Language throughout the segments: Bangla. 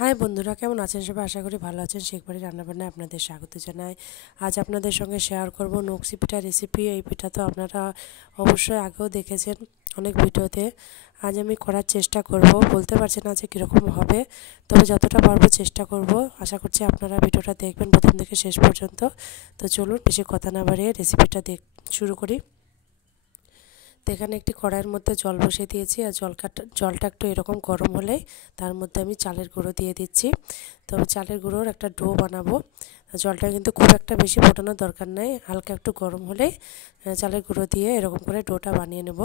হাই বন্ধুরা, কেমন আছেন সবাই? আশা করি ভালো আছেন। শেখবাড়ি রান্নাবান্নায় আপনাদের স্বাগত জানাই। আজ আপনাদের সঙ্গে শেয়ার করব নকশি পিঠা রেসিপি। এই পিঠা তো আপনারা অবশ্যই আগেও দেখেছেন অনেক ভিডিওতে। আজ আমি করার চেষ্টা করব, বলতে পারছি না যে কীরকম হবে, তবে যতটা পারবো চেষ্টা করব। আশা করছি আপনারা ভিডিওটা দেখবেন প্রথম থেকে শেষ পর্যন্ত। তো চলুন বেশি কথা না বাড়িয়ে রেসিপিটা শুরু করি। তো এখানে একটি কড়াইয়ের মধ্যে জল বসিয়ে দিয়েছি, আর জলটা একটু এরকম গরম হলেই তার মধ্যে আমি চালের গুঁড়ো দিয়ে দিচ্ছি। তো আমি চালের গুঁড়োর একটা ডো বানাবো। জলটা কিন্তু খুব একটা বেশি ফোটানোর দরকার নেই, হালকা একটু গরম হলেই চালের গুঁড়ো দিয়ে এরকম করে ডোটা বানিয়ে নেব।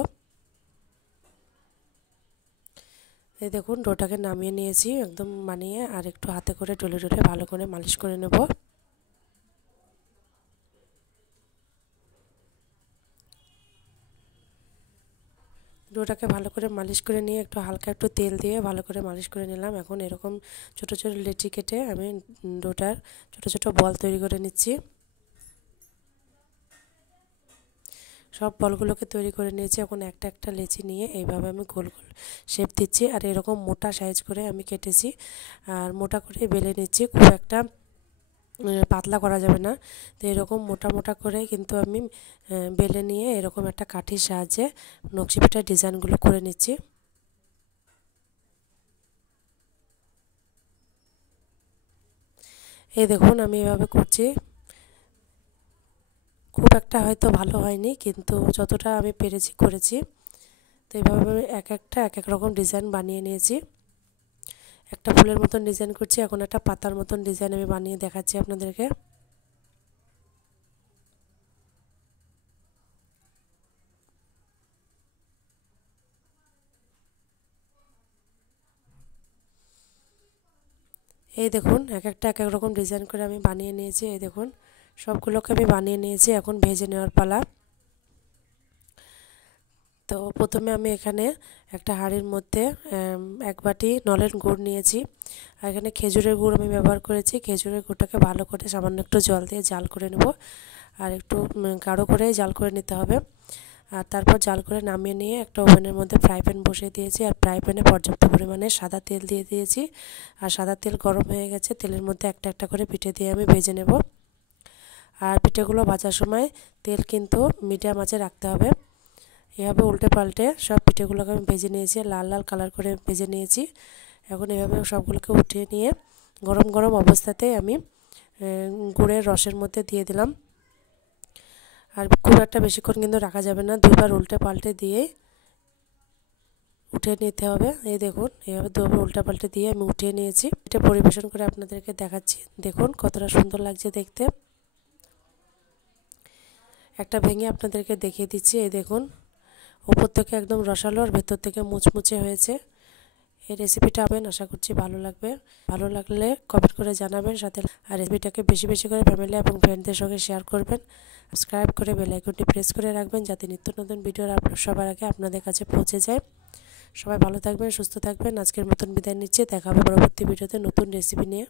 এই দেখুন ডোটাকে নামিয়ে নিয়েছি একদম বানিয়ে, আর একটু হাতে করে ডলে ডলে ভালো করে মালিশ করে নেব। ডোটাকে ভালো করে মালিশ করে নিয়ে একটু হালকা একটু তেল দিয়ে ভালো করে মালিশ করে নিলাম। এখন এরকম ছোট ছোট লেচি কেটে আমি ডোটার ছোট ছোট বল তৈরি করে নিচ্ছি। সব বলগুলোকে তৈরি করে নিয়েছি। এখন একটা একটা লেচি নিয়ে এইভাবে আমি গোল গোল শেপ দিচ্ছি, আর এরকম মোটা সাইজ করে আমি কেটেছি, আর মোটা করে বেলে নিচ্ছি। খুব একটা পাতলা করা যাবে না। তো এরকম মোটা মোটা করে কিন্তু আমি বেলে নিয়ে এরকম একটা কাঠির সাহায্যে নকশি পিঠার ডিজাইনগুলো করে নিচ্ছি। এই দেখুন আমি এভাবে করছি। খুব একটা হয়তো ভালো হয়নি, কিন্তু যতটা আমি পেরেছি করেছি। তো এইভাবে আমি এক এক রকম ডিজাইন বানিয়ে নিয়েছি। একটা ফুলের মতন ডিজাইন করছি, এখন একটা পাতার মতন ডিজাইন আমি বানিয়ে দেখাচ্ছি আপনাদেরকে। এই দেখুন এক এক রকম ডিজাইন করে আমি বানিয়ে নিয়েছি। এই দেখুন সবগুলোকে আমি বানিয়ে নিয়েছি, এখন ভেজে নেওয়ার পালা। তো প্রথমে আমি এখানে একটা হাঁড়ির মধ্যে এক বাটি নলেন গুড় নিয়েছি, আর এখানে খেজুরের গুড় আমি ব্যবহার করেছি। খেজুরের গুড়টাকে ভালো করে সামান্য একটু জল দিয়ে জাল করে নেব, আর একটু গাঢ় করে জাল করে নিতে হবে। আর তারপর জাল করে নামিয়ে নিয়ে একটা ওভেনের মধ্যে ফ্রাই প্যান বসিয়ে দিয়েছি, আর ফ্রাই প্যানে পর্যাপ্ত পরিমাণে সাদা তেল দিয়ে দিয়েছি। আর সাদা তেল গরম হয়ে গেছে, তেলের মধ্যে একটা একটা করে পিঠে দিয়ে আমি ভেজে নেব। আর পিঠেগুলো ভাজার সময় তেল কিন্তু মিডিয়াম আঁচে রাখতে হবে। এভাবে উল্টে পাল্টে সব পিঠেগুলোকে আমি ভেজে নিয়েছি, লাল লাল কালার করে ভেজে নিয়েছি। এখন এভাবে সবগুলোকে উঠিয়ে নিয়ে গরম গরম অবস্থাতেই আমি গুড়ের রসের মধ্যে দিয়ে দিলাম। আর খুব একটা বেশিক্ষণ কিন্তু রাখা যাবে না, দুইবার উল্টে পাল্টে দিয়ে উঠিয়ে নিতে হবে। এই দেখুন এভাবে দুবার উল্টে পাল্টে দিয়ে আমি উঠিয়ে নিয়েছি। এটা পরিবেশন করে আপনাদেরকে দেখাচ্ছি। দেখুন কতটা সুন্দর লাগছে দেখতে। একটা ভেঙে আপনাদেরকে দেখিয়ে দিচ্ছি। এই দেখুন উপর থেকে একদম রসালো, আর ভেতর থেকে মুচমুচে হয়েছে। এই রেসিপিটা আবেন, আশা করছি ভালো লাগবে। ভালো লাগলে কমেন্ট করে জানাবেন সাথে। আর রেসিপিটাকে বেশি বেশি করে ফ্যামিলি এবং ফ্রেন্ডদের সঙ্গে শেয়ার করবেন। সাবস্ক্রাইব করে বেল আইকনটি প্রেস করে রাখবেন, যাতে নিত্য নতুন ভিডিওর আপলোড সবার আগে আপনাদের কাছে পৌঁছে যায়। সবাই ভালো থাকবেন, সুস্থ থাকবেন। আজকের মতন বিদায় নিচ্ছি। দেখা হবে পরবর্তী ভিডিওতে নতুন রেসিপি নিয়ে।